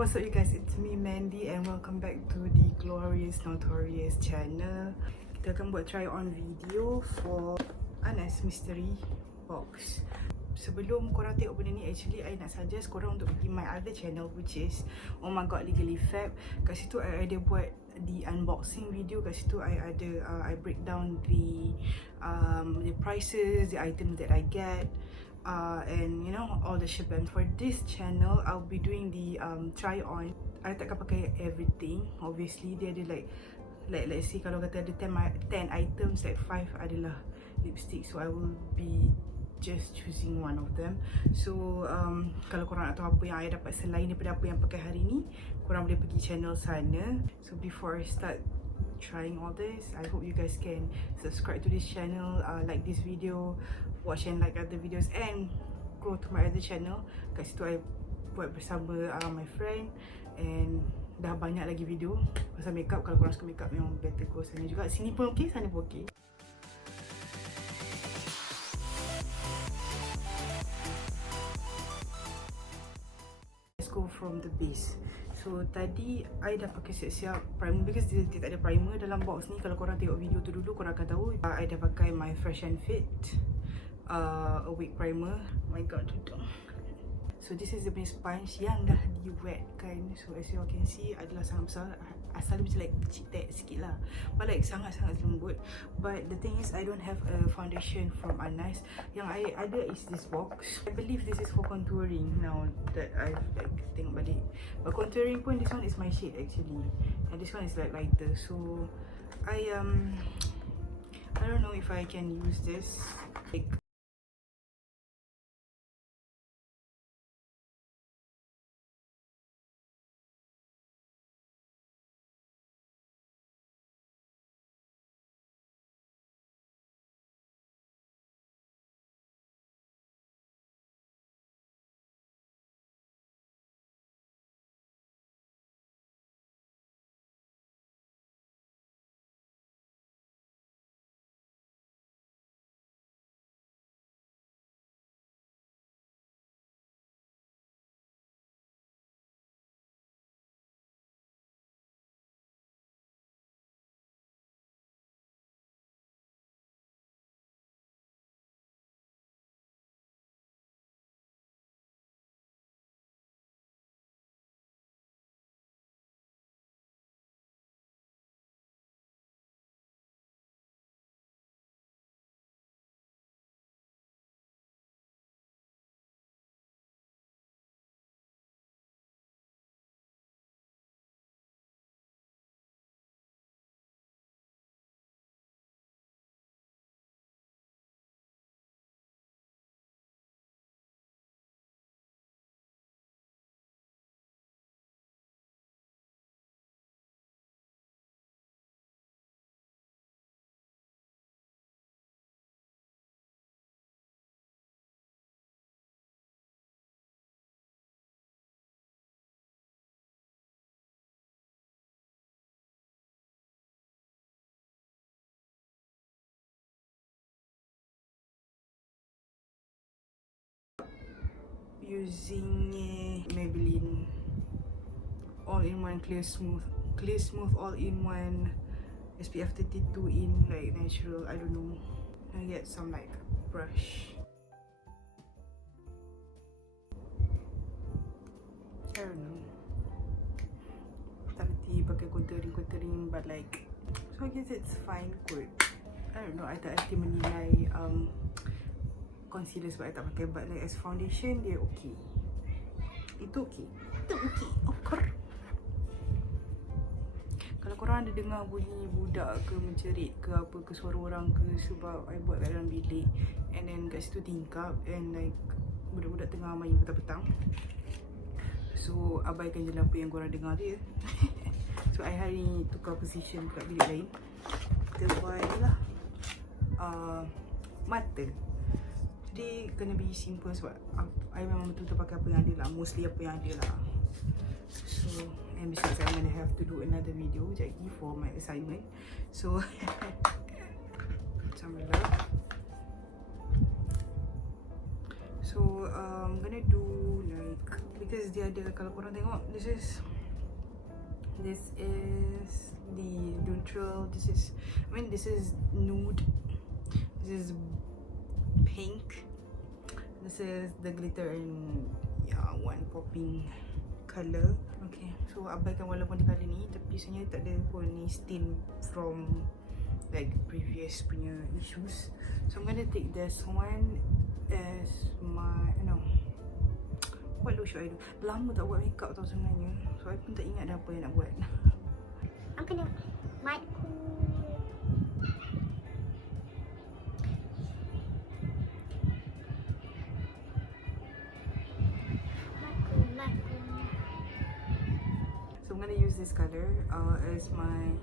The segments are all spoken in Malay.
what's up you guys, it's me Mandy and welcome back to the Glorious Notorious channel. Kita akan buat try on video for ANAS mystery box. Sebelum korang tengok benda ni, actually I nak suggest korang untuk pergi my other channel, which is Oh My God Legally Fab. Kat situ I ada buat the unboxing video. Kat situ I ada I break down the prices, the items that I get, and you know, all the shipment. For this channel I'll be doing the try on. I takkan pakai everything, obviously. Dia ada like let's say kalau kata ada 10 items, like 5 adalah lipstick, so I will be just choosing one of them. So kalau korang nak tahu apa yang I dapat selain daripada apa yang pakai hari ni, korang boleh pergi channel sana. So before I start trying all this, I hope you guys can subscribe to this channel, like this video, watch and like other videos, and go to my other channel. Kat situ I buat bersama my friend, and dah banyak lagi video pasal makeup. Kalau korang suka makeup, memang better go sana juga. Sini pun okey, sana pun okey. Go from the base. So tadi I dah pakai siap-siap primer, because dia tak ada primer dalam box ni. Kalau korang tengok video tu dulu, korang akan tahu I dah pakai my Fresh and Fit awake primer. Oh my god, duduk. So this is the base sponge yang dah di-wetkan. So as you all can see, adalah sangat besar. Asal macam like citek sikit lah, but like sangat-sangat lembut. But the thing is, I don't have a foundation from ANAS. Yang I ada is this box. I believe this is for contouring now that I've like tengok balik. But contouring pun, this one is my shade actually, and this one is like lighter. So I don't know if I can use this. Like, using Maybelline all-in-one clear smooth all-in-one SPF 32 in like natural. I don't know, I get some like brush. I don't know, tak reti pakai contouring, but like, so I guess it's fine kot. I don't know, I tak reti menilai concealer sebab I tak pakai, but like as foundation dia okay. Itu okay, of course. Kalau korang ada dengar bunyi budak ke mencerit ke apa ke, suara orang ke, sebab I buat kat dalam bilik, and then kat situ tingkap, and like budak-budak tengah main petang-petang. So abaikan je lah apa yang korang dengar tu ya. So I hari ni tukar position kat bilik lain. Kita buat lah mata. Jadi kena be simple sebab I memang betul-betul pakai apa yang ada lah, mostly apa yang ada lah. So, and besides I'm gonna have to do another video sekejap lagi for my assignment. So sama lah. So I'm gonna do like, because dia ada, kalau korang tengok, this is the neutral, this is nude, this is pink, this is the glitter, and yeah, one popping colour. Okay, so abaikan walaupun di colour ni, tapi sebenarnya tak ada pun ni stain from like previous punya issues. So I'm gonna take this one as my, what look should I do? Lama tak buat makeup tau sebenarnya, so I pun tak ingat dah apa yang nak buat. I'm gonna mic. So I'm gonna use this colour as my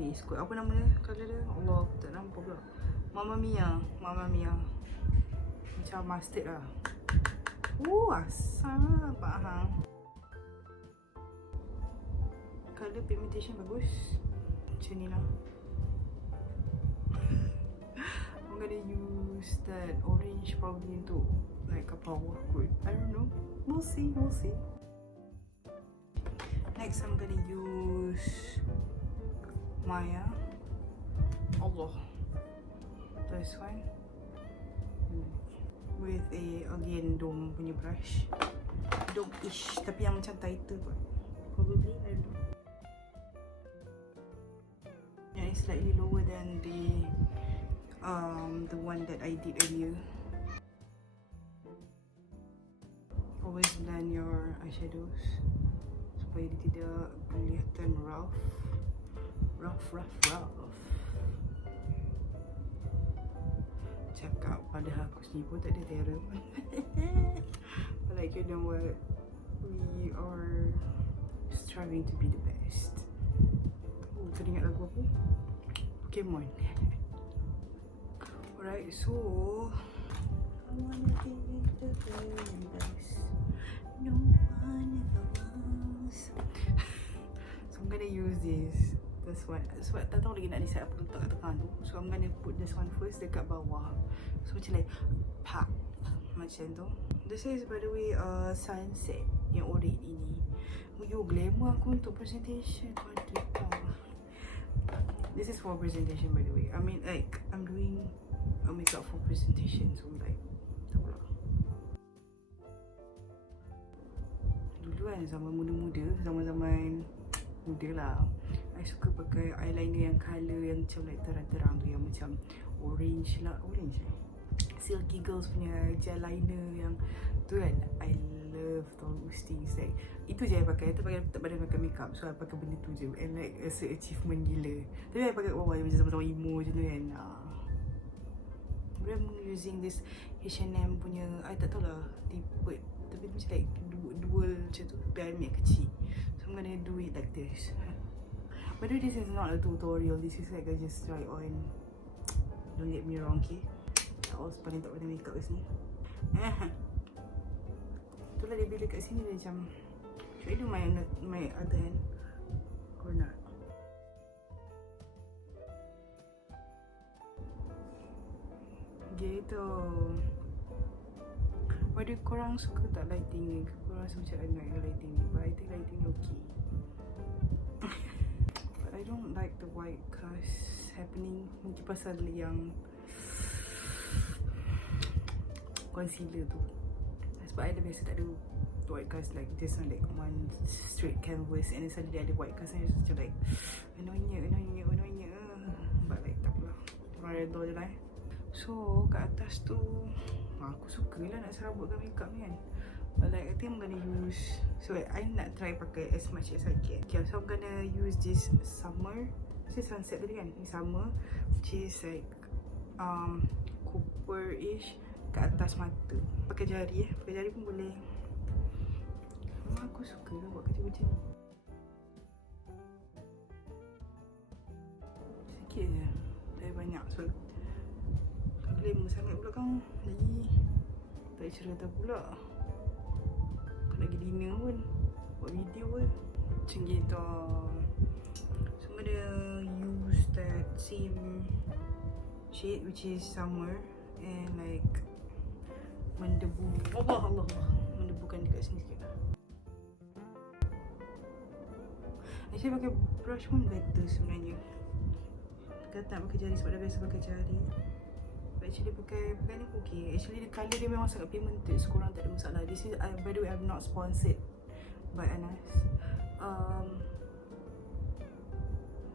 base coat. Apa nama dia? Colour dia? Allah, aku tak nampak pula. Mamma Mia. Macam mustard lah. Asal faham. Colour pigmentation bagus. Macam ni lah. I'm gonna use that orange probably untuk like a power coat. I don't know. We'll see. Next I'm gonna use Maya. Allah. This one. With again dome punya brush. Dome-ish, tapi yang macam tighter kot. Probably, I don't know. Yeah, it's slightly lower than the one that I did earlier. Always blend your eyeshadows supaya dia tidak kelihatan rough. Cakap padahal aku sendiri pun tak ada terror. But like, you know what, we are striving to be the best. Teringat lagu apa? Pokemon. Alright, so I wanna be the very best. No one ever was. So I'm gonna use this one. Sebab tak tahu lagi nak decide apa letak kat tengah tu. So I'm gonna put this one first dekat bawah. So macam like pop, macam tu. This is by the way sunset yang orange ini. Yo, glamour aku untuk presentation. This is for presentation by the way. I mean like I'm doing a makeup for presentation, so like tak pula. Dulu kan zaman muda-muda, zaman muda lah, I suka pakai eyeliner yang colour yang macam like terang-terang tu, yang macam orange Silky Girls punya gel liner yang tu kan. I love those things. Like itu je I pakai. Tak pandai pakai makeup, so I pakai benda tu je. And like rasa achievement gila. Tapi I pakai bawah macam sama-sama emo je tu kan. I'm using this H&M punya, I tak tahu lah tipe, tapi macam like dual macam tu, tapi I make kecil. So I'm gonna do it like this. By the way, this is not a tutorial, this is like I just try on. Don't get me wrong, okay? I paling tak pandai makeup kat sini. Itulah dia bila kat sini dia macam, should I do my other hand or not? Gitu. Whether korang suka tak lighting ni, korang rasa macam I like lighting ni, but I think lighting okay. But I don't like the white cast happening. Mungkin pasal yang concealer tu. Sebab I dah biasa tak ada white cast, like just on like one straight canvas, and then suddenly ada white cast, and it's macam like annoying. But like tak apalah, korang redha je lah. So kat atas tu aku suka lah nak serabutkan makeup ni kan. But like I think I'm gonna use, so like, I nak try pakai as much as I can. Okay, so I'm gonna use this summer, this is sunset tadi kan, ni summer, which is like copper-ish kat atas mata. Pakai jari pakai jari pun boleh. Memang aku suka lah buat kerja macam ni. Sikit je, tak banyak, so glamour sangat pula kau. Lagi tak cerita pula. Kau nak pergi dinner pun, buat video pun macam gitu. So I'm gonna use that same shade which is summer, and like mendebu. Allah. Mendebukan dekat sini sikit. Actually pakai brush pun better sebenarnya. Kata tak pakai jari sebab dah biasa pakai jari. But actually pakai ni pun okay. Actually the colour dia memang sangat pigmented, so korang tak ada masalah. This is, by the way, I'm not sponsored by ANAS.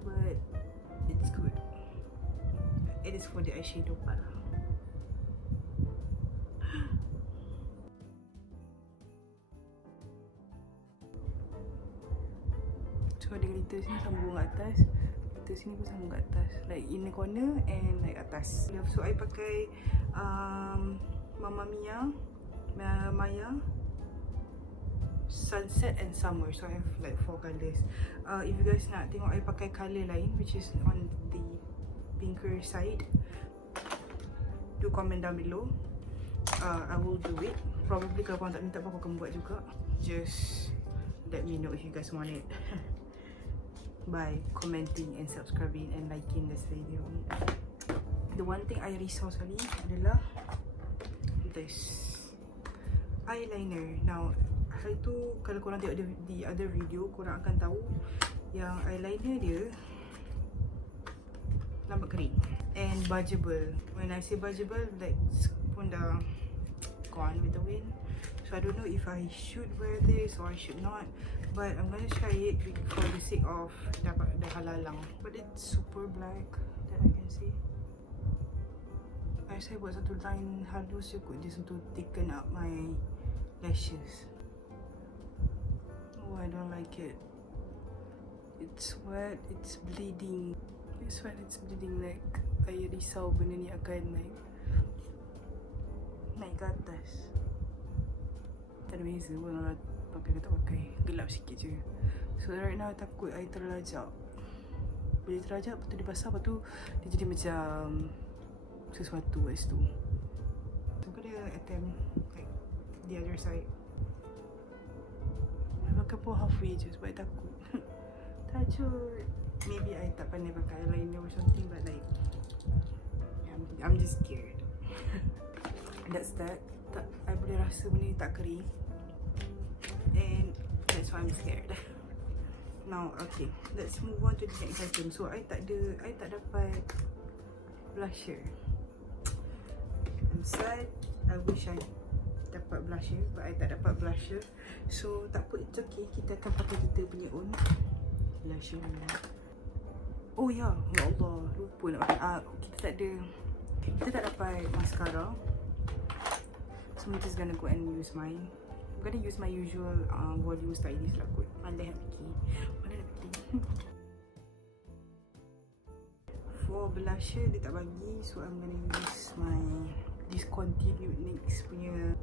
But it's good. It is for the eyeshadow part lah. So ada glitter sini sambung kat atas, glitter sini pun sambung kat atas, like inner corner and like atas. So I pakai Maya, Sunset and Summer. So I have like 4 colours. If you guys nak tengok I pakai colour lain which is on the pinker side, do comment down below. I will do it. Probably kalau korang tak minta apa, aku akan buat juga. Just let me know if you guys want it. By commenting and subscribing and liking this video. The one thing I risau sekali adalah this eyeliner. Now, hari tu kalau korang tengok di other video, korang akan tahu yang eyeliner dia lambat kering and budgeable. When I say budgeable, like pun dah gone with the wind. So I don't know if I should wear this or I should not, but I'm gonna try it for the sake of dapat dah halalang. But it's super black that I can see. Saya buat satu line halus je kot, just to thicken up my lashes. Oh, I don't like it. It's wet, it's bleeding. It's wet, it's bleeding. Like, I risau benda ni akan like naik ke atas. Tak ada beza pun kalau pakai ke tak pakai. Gelap sikit je. So right now takut I terlajak. Bila terlajak, lepas tu dia basah, lepas tu dia jadi macam sesuatu kat situ. So aku ada attempt like the other side. I pakai pun halfway je sebab I takut. Tajuk. Maybe I tak pandai pakai eyeliner or something, but like I'm just scared. That's that. Tak, I boleh rasa benda ni tak kering. And that's why I'm scared. Now, okay, let's move on to the next item. So, I tak dapat blusher. I'm sad. I wish I dapat blusher, but I tak dapat blusher. So, tak apa, it's okay. Kita akan pakai kita punya own blusher. Oh ya, ya Allah, lupa nak pakai. Kita tak dapat mascara. So I'm just gonna go and use mine. I'm gonna use my usual volume stylist lah kot. Mana nak pergi. For blusher dia tak bagi, so I'm gonna use my discontinued NYX punya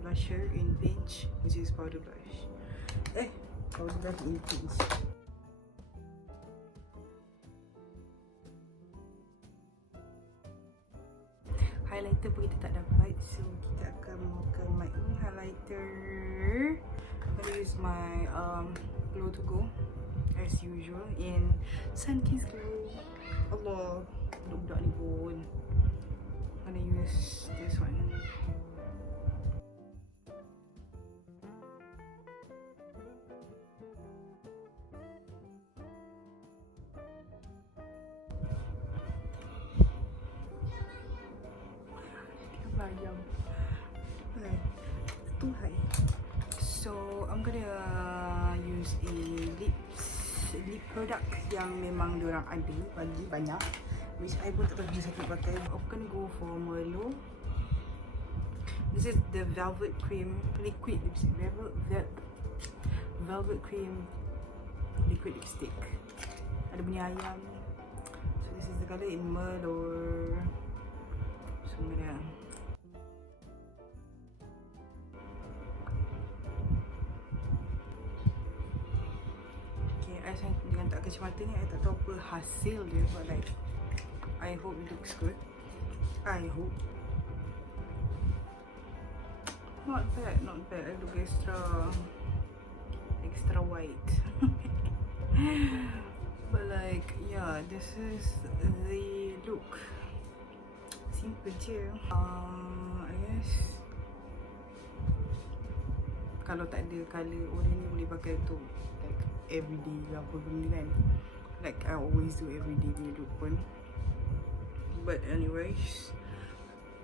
blusher in peach, which is powder blush. Powder blush in peach. Highlighter pun kita tak dapat, so kita akan menggunakan my own highlighter. I'm gonna use my Glow to Go as usual in Sun Kiss Glow. Allah, budak-budak ni pun. I'm gonna use this one. Bayang. Okay. Too high. So I'm gonna use a lip product yang memang diorang ada bagi banyak, which I pun tak tahu satu pakai. I'm gonna go for Merlot. This is the Velvet Cream liquid lipstick. Velvet Cream liquid lipstick. Ada bunyi ayam. So this is the colour in Merlot. So I'm gonna dengan tak kacamata ni, I tak tahu apa hasil dia, but like I hope it looks good. I hope. Not bad. I look extra white. But like, yeah, this is the look. Simple je. I guess kalau tak ada colour orange ni boleh pakai untuk like everyday ke apa benda kan. Like I always do everyday punya look pun. But anyways,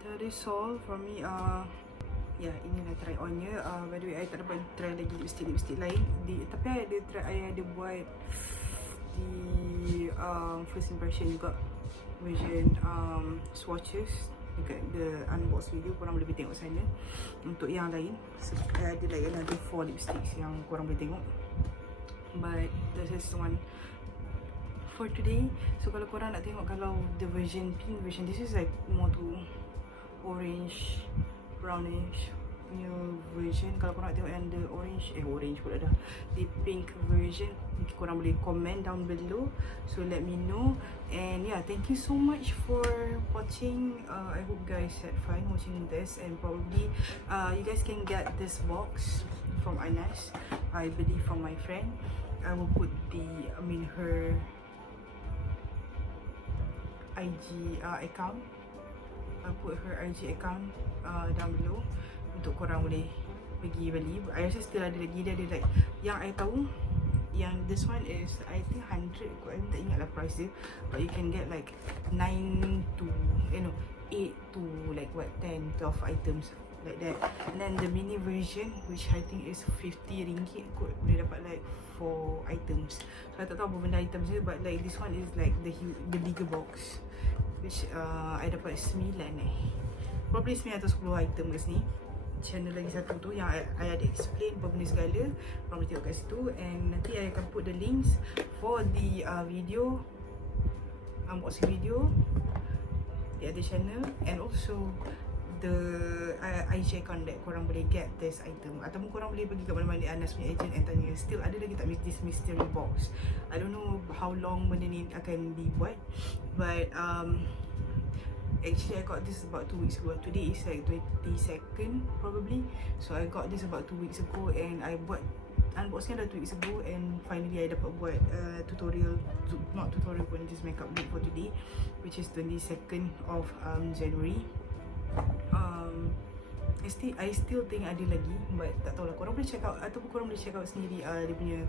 that is all from me. Ya, inilah try on nya. By the way, I tak dapat try lagi lipstick lain. Tapi I ada buat di first impression juga, version swatches dekat the unbox video, korang boleh tengok sana. Untuk yang lain, I ada like another 4 lipsticks yang korang boleh tengok. But this is one for today. So kalau korang nak tengok kalau the version pink version, this is like more to orange brownish punya version. Kalau korang nak tengok yang the orange pula dah, the pink version, korang boleh comment down below. So let me know. And yeah, thank you so much for watching. I hope you guys had fun watching this, and probably you guys can get this box from ANAS, I believe, from my friend. I will put her IG account. I'll put her IG account down below untuk korang boleh pergi beli. I rasa still ada lagi. Dia ada like, yang I tahu, yang this one is I think 100 kot. I tak ingat lah price dia, but you can get like 8 to like what 10, 12 items like that. And then the mini version, which I think is 50 ringgit kot, boleh dapat like 4 items. So I tak tahu apa benda items dia, but like this one is like the bigger box, which I dapat 9 probably 9 atau 10 item kat sini. Channel lagi satu tu yang I ada explain apa benda segala, korang boleh tengok kat situ. And nanti I akan put the links for the video, unboxing video, the other channel, and also the IG account that korang boleh get this item. Ataupun korang boleh pergi kat mana-mana ANAS punya agent and tanya still ada lagi tak this mystery box. I don't know how long benda ni akan dibuat, but actually I got this about 2 weeks ago. Today is like 22nd probably. So I got this about 2 weeks ago, and I buat unboxing dah 2 weeks ago, and finally I dapat buat tutorial, not tutorial pun, just makeup look for today, which is 22nd of January. I still think ada lagi, but tak tahulah, korang boleh check out, ataupun korang boleh check out sendiri dia punya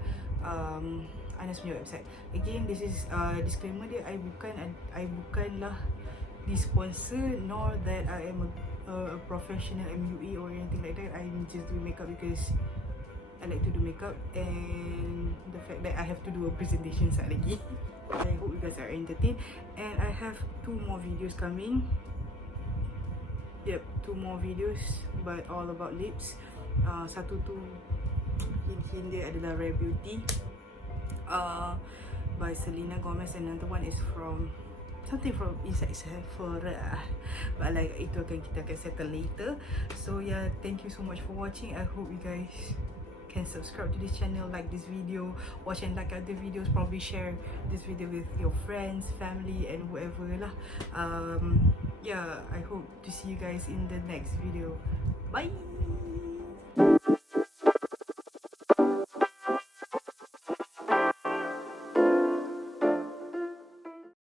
ANAS punya website. Again, this is disclaimer dia, I bukanlah the sponsor, nor that I am a professional MUA or anything like that. I'm just doing makeup because I like to do makeup, and the fact that I have to do a presentation sekejap lagi. I hope you guys are entertained, and I have 2 more videos coming. Yep, 2 more videos, but all about lips. Satu tu hint dia adalah Rare Beauty by Selena Gomez, and another one is from something from Inside Sephora, but like itu kita akan settle later. So yeah, thank you so much for watching. I hope you guys can subscribe to this channel, like this video, watch and like other videos, probably share this video with your friends, family, and whoever lah. Yeah, I hope to see you guys in the next video. Bye.